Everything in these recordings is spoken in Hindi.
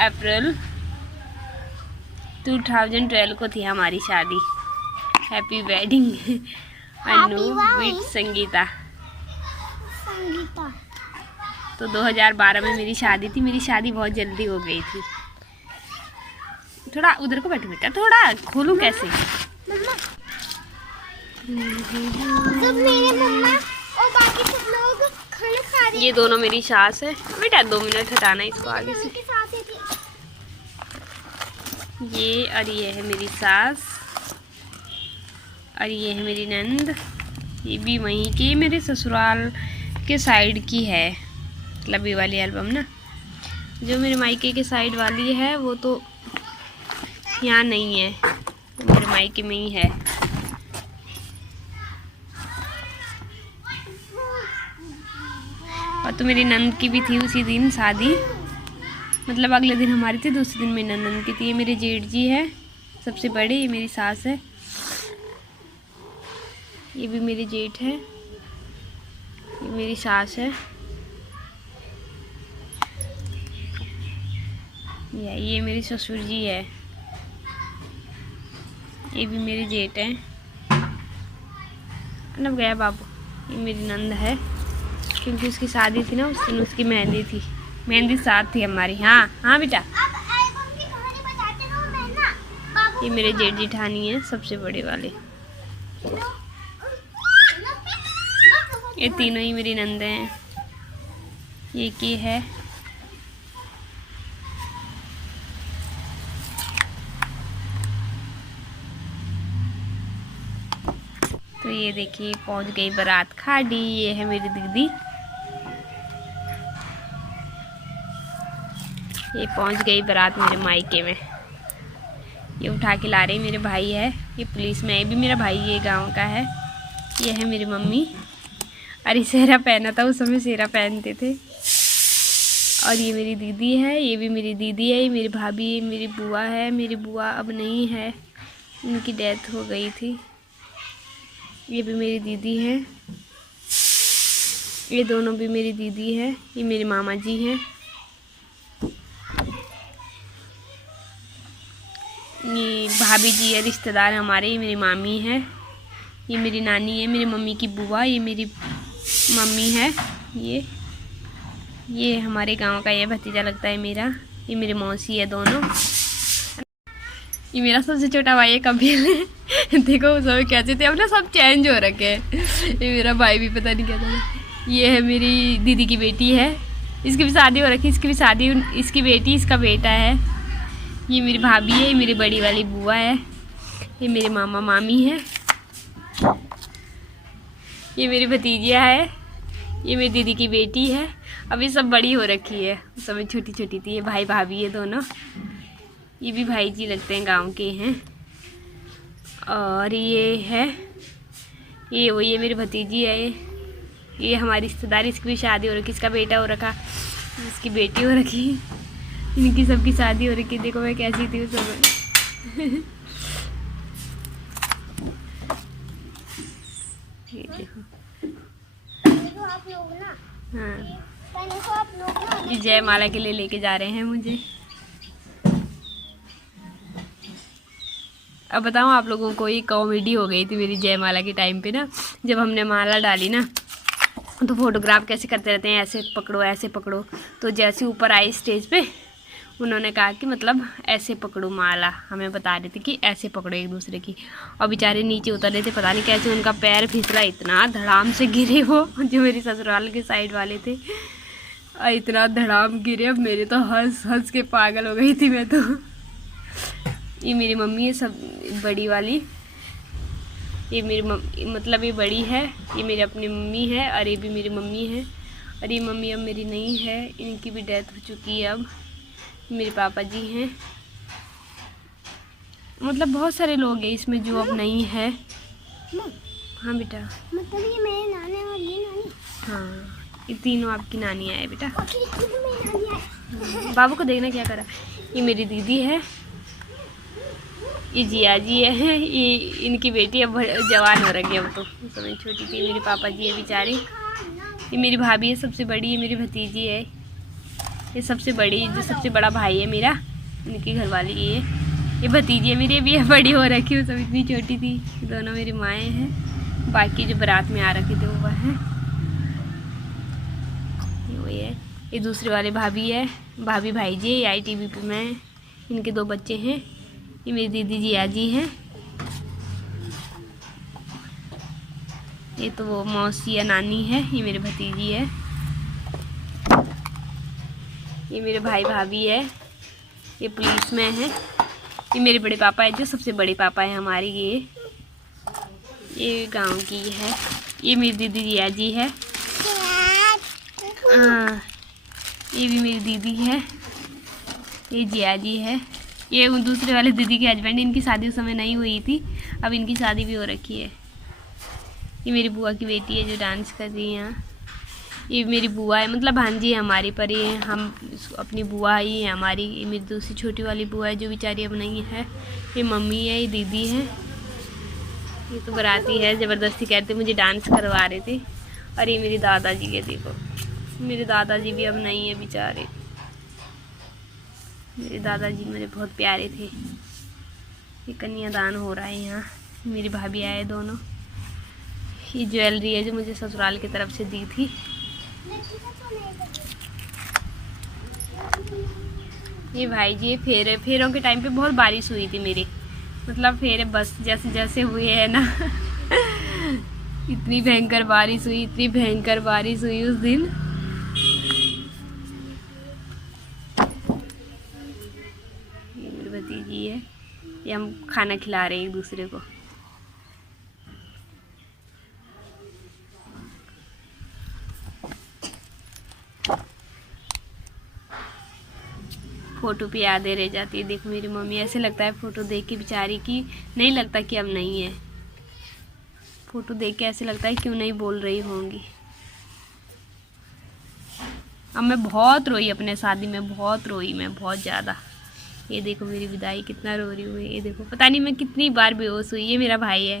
अप्रैल 2012 को थी हमारी शादी। Happy wedding Anu with Sangeeta. तो 2012 में मेरी शादी थी। मेरी शादी बहुत जल्दी हो गई थी। थोड़ा उधर को बैठो बेटा, थोड़ा खोलूं कैसे? जब मेरे मम्मा और बाकी सब लोग खाना खा रहे, ये दोनों मेरी सास है। बेटा 2 मिनट हटाना इसको आगे से। ये और ये है मेरी सास और ये है मेरी नंद। ये भी वहीं की मेरे ससुराल के साइड की है। मतलब ये वाली एल्बम ना, जो मेरे मायके के साइड वाली है वो तो यहाँ नहीं है, मेरे मायके में ही है। और तो मेरी नंद की भी थी उसी दिन शादी। मतलब अगले दिन हमारी थी, दूसरे दिन मेरी नंद की थी। ये मेरे जेठ जी है सबसे बड़े, ये मेरी सास है। ये भी मेरे जेठ है, ये मेरी सास है। ये मेरे ससुर जी है, ये भी मेरे जेठ है। अब गया बाबू। ये मेरी नंद है, क्योंकि उसकी शादी थी ना उस दिन, उसकी मेहंदी थी। मेहंदी साथ थी हमारी। हाँ हाँ बेटा। ये मेरे जेठ जिठानी है सबसे बड़े वाले। ये तीनों ही मेरी नंद हैं। ये की है, तो ये देखिए पहुंच गई बारात खाड़ी। ये है मेरी दीदी, ये पहुंच गई बारात मेरे मायके में। ये उठा के ला रही मेरे भाई है, ये पुलिस में है। ये भी मेरा भाई ये गांव का है। ये है मेरी मम्मी। अरे सेहरा पहना था, उस समय सेहरा पहनते थे। और ये मेरी दीदी है, ये भी मेरी दीदी है। ये मेरी भाभी है, मेरी बुआ है। मेरी बुआ अब नहीं है, उनकी डेथ हो गई थी। ये भी मेरी दीदी है, ये दोनों भी मेरी दीदी है। ये मेरे मामा जी हैं। ये भाभी जी है, रिश्तेदार हमारे। ये मेरी मामी है, ये मेरी नानी है, मेरी मम्मी की बुआ। ये मेरी मम्मी है। ये हमारे गांव का ये भतीजा लगता है मेरा। ये मेरी मौसी है दोनों। ये मेरा सबसे छोटा भाई है कपिल। देखो उस समय कैसे थे, अब ना सब चेंज हो रखे हैं। ये मेरा भाई भी पता नहीं क्या था। ये है मेरी दीदी की बेटी है, इसकी भी शादी हो रखी। इसकी भी शादी, इसकी बेटी, इसका बेटा है। ये मेरी भाभी है, ये मेरी बड़ी वाली बुआ है। ये मेरे मामा मामी है। ये मेरी भतीजिया है, ये मेरी दीदी की बेटी है। अभी सब बड़ी हो रखी है, उस समय छोटी छोटी थी। ये भाई भाभी है दोनों। ये भी भाई जी लगते हैं, गांव के हैं। और ये है, ये मेरी भतीजी है। ये हमारी रिश्तेदारी, इसकी भी शादी हो रखी। इसका बेटा हो रखा, इसकी बेटी हो रखी। इनकी सबकी शादी हो रखी। देखो मैं कैसी थी उस समय। ये देखो आप लोग ना। हाँ, ये जयमाला के लिए लेके जा रहे हैं मुझे। अब बताऊँ आप लोगों को, ये कॉमेडी हो गई थी मेरी जयमाला के टाइम पे ना। जब हमने माला डाली ना, तो फोटोग्राफ कैसे करते रहते हैं, ऐसे पकड़ो ऐसे पकड़ो। तो जैसे ऊपर आई स्टेज पे, उन्होंने कहा कि मतलब ऐसे पकड़ो माला। हमें बता रही थी कि ऐसे पकड़ो एक दूसरे की। और बेचारे नीचे उतर रहे थे, पता नहीं कैसे उनका पैर फिसला, इतना धड़ाम से गिरे वो, जो मेरी ससुराल के साइड वाले थे। और इतना धड़ाम गिरे, अब मेरे तो हंस हंस के पागल हो गई थी मैं तो। ये मेरी मम्मी है सब बड़ी वाली। ये मेरी मतलब ये बड़ी है, ये मेरी अपनी मम्मी है। और ये भी मेरी मम्मी है। और ये मम्मी अब मेरी नहीं है, इनकी भी डेथ हो चुकी है अब। मेरे पापा जी हैं। मतलब बहुत सारे लोग हैं इसमें जो अब नहीं है। हाँ बेटा, मतलब ये मेरे नाने और ये नानी। हाँ, ये तीनों आपकी नानी है बेटा। बाबू को देखना क्या करा। ये मेरी दीदी है, ये जिया जी है। ये इनकी बेटी अब जवान हो रही है, अब तो उस समय छोटी थी। मेरे पापा जी है बेचारे। ये मेरी भाभी है सबसे बड़ी, ये मेरी भतीजी है। ये सबसे बड़ी, जो सबसे बड़ा भाई है मेरा, इनकी घरवाली ये भतीजी है मेरी, भी बड़ी हो रखी है, सब इतनी छोटी थी। ये दोनों मेरी माएँ हैं। बाकी जो बारात में आ रखे थे वो है, ये है। ये दूसरे वाले भाभी है, भाभी भाई जी, ये ITBP में, इनके 2 बच्चे हैं। ये मेरी दीदी जिया जी हैं। ये तो वो मौसी या नानी है, ये मेरी भतीजी है। ये मेरे भाई भाभी है, ये पुलिस में है। ये मेरे बड़े पापा है, जो सबसे बड़े पापा है हमारे, ये गांव की है। ये मेरी दीदी जिया जी है। ये भी मेरी दीदी है, ये जिया जी है। ये दूसरे वाले दीदी के हस्बैंड, इनकी शादी उस समय नहीं हुई थी, अब इनकी शादी भी हो रखी है। ये मेरी बुआ की बेटी है जो डांस कर रही है यहाँ। ये मेरी बुआ है, मतलब भांजी है हमारी, पर ये हम अपनी बुआ ही है हमारी। ये मेरी दूसरी छोटी वाली बुआ है जो बेचारी अब नहीं है। ये मम्मी है, ये दीदी है। ये तो बराती है, ज़बरदस्ती कहते मुझे डांस करवा रहे थे। और ये मेरे दादाजी के, देखो मेरे दादाजी भी अब नहीं है बेचारे। मेरे दादाजी मेरे बहुत प्यारे थे। ये कन्यादान हो रहा है यहाँ। मेरी भाभी आए दोनों। ये ज्वेलरी है जो मुझे ससुराल की तरफ से दी थी। ये भाई जी फेरों के टाइम पे बहुत बारिश हुई थी मेरे, मतलब फेरे बस जैसे जैसे हुए हैं ना इतनी भयंकर बारिश हुई, इतनी भयंकर बारिश हुई उस दिन। ये मेरी भतीजी है, ये हम खाना खिला रहे हैं एक दूसरे को। फ़ोटो पे यादें रह जाती है। देखो मेरी मम्मी, ऐसे लगता है फ़ोटो देख के बेचारी की नहीं लगता कि अब नहीं है। फ़ोटो देख के ऐसे लगता है क्यों नहीं बोल रही होंगी। अब मैं बहुत रोई अपने शादी में, बहुत रोई मैं, बहुत ज़्यादा। ये देखो मेरी विदाई, कितना रो रही हूँ। ये देखो पता नहीं मैं कितनी बार बेहोश हुई। ये मेरा भाई है,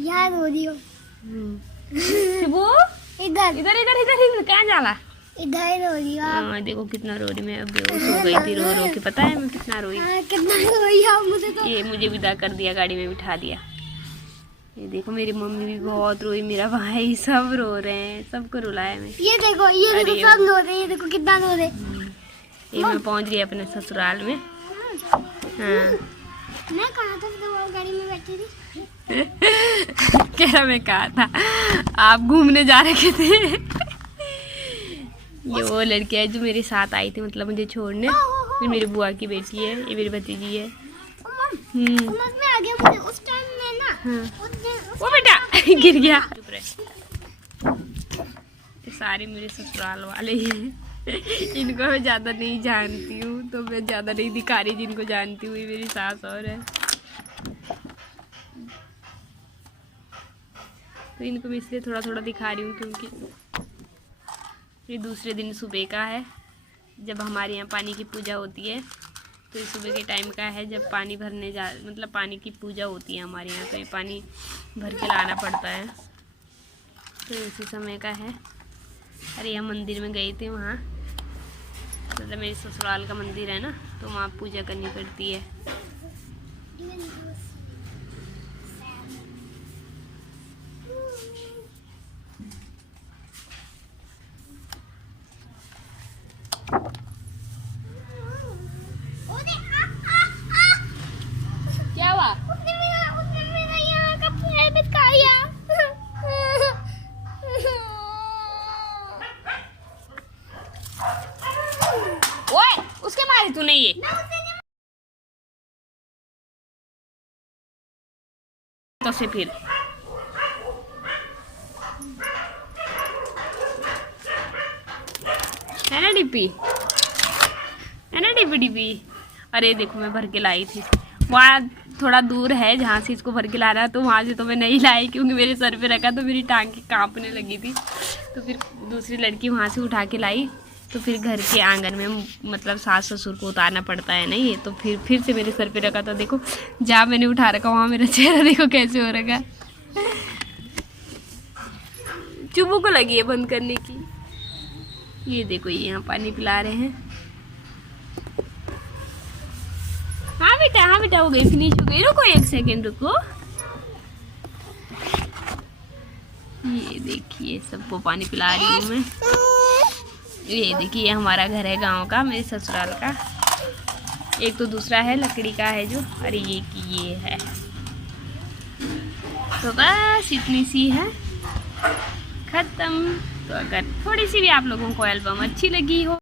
याद हो रही हो। वो इधर इधर इधर इधर इधर क्या जाला, इधर हो रही हो आप। हाँ देखो कितना रो रही मैं, अब बेहोश हो गई थी रो रो के। पता है मैं कितना रोई। कितना रोई आप, मुझे तो। ये मुझे विदा कर दिया, गाड़ी में बिठा दिया। ये देखो मेरी मम्मी भी बहुत रोई, मेरा भाई, सब रो रहे हैं, सबको रुलाया मैं। ये देखो सब रो रहे हैं, ये देखो कितना रो रहे। ये मैं पहुंच गई अपने ससुराल में। हाँ मैं कहा था तो आप गाड़ी में बैठी थी। कह रहा, मैं कहा था आप घूमने जा रहे थे। ये वो लड़की है जो मेरे साथ आई थी, मतलब मुझे छोड़ने। ये मेरी बुआ की बेटी है, ये मेरी भतीजी है। समझ में आ गया मुझे उस टाइम में ना। हाँ। वो बेटा गिर गया। चुप रहे। ये सारे मेरे ससुराल वाले हैं। इनको मैं ज़्यादा नहीं जानती हूँ, तो मैं ज़्यादा नहीं दिखा रही। जिनको जानती हूँ ये मेरी सास और है, तो इनको मैं इसलिए थोड़ा थोड़ा दिखा रही हूँ क्योंकि ये दूसरे दिन सुबह का है, जब हमारे यहाँ पानी की पूजा होती है। तो ये सुबह के टाइम का है, जब पानी भरने मतलब पानी की पूजा होती है हमारे यहाँ, तो ये पानी भर के लाना पड़ता है, तो इसी समय का है। अरे हम मंदिर में गए थे, वहाँ मतलब मेरे ससुराल का मंदिर है ना, तो वहाँ पूजा करनी पड़ती है। क्या हुआ? उसने मेरा यहाँ का पैर बिठाया। ओए, उसके मारे तूने ये? तो से फिर है ना डिब्बी, है ना डिब्बी। अरे देखो मैं भर के लाई थी, वहाँ थोड़ा दूर है जहाँ से इसको भर के ला रहा, तो वहाँ से तो मैं नहीं लाई क्योंकि मेरे सर पे रखा तो मेरी टांग की कांपने लगी थी। तो फिर दूसरी लड़की वहाँ से उठा के लाई, तो फिर घर के आंगन में मतलब सास ससुर को उतारना पड़ता है ना ये, तो फिर से मेरे सर पे रखा। तो देखो जहाँ मैंने उठा रखा वहाँ मेरा चेहरा देखो कैसे हो रखा। चुबू को लगी है बंद करने की। ये देखो ये यहाँ पानी पिला रहे हैं। हाँ बेटा हो गई, फिनिश हो गई। रुको 1 सेकेंड रुको। ये देखिए सबको पानी पिला रही हूँ मैं। ये देखिए हमारा घर है गांव का, मेरे ससुराल का। एक तो दूसरा है लकड़ी का है जो, अरे ये है। तो बस इतनी सी है, खत्म। तो अगर थोड़ी सी भी आप लोगों को एल्बम अच्छी लगी हो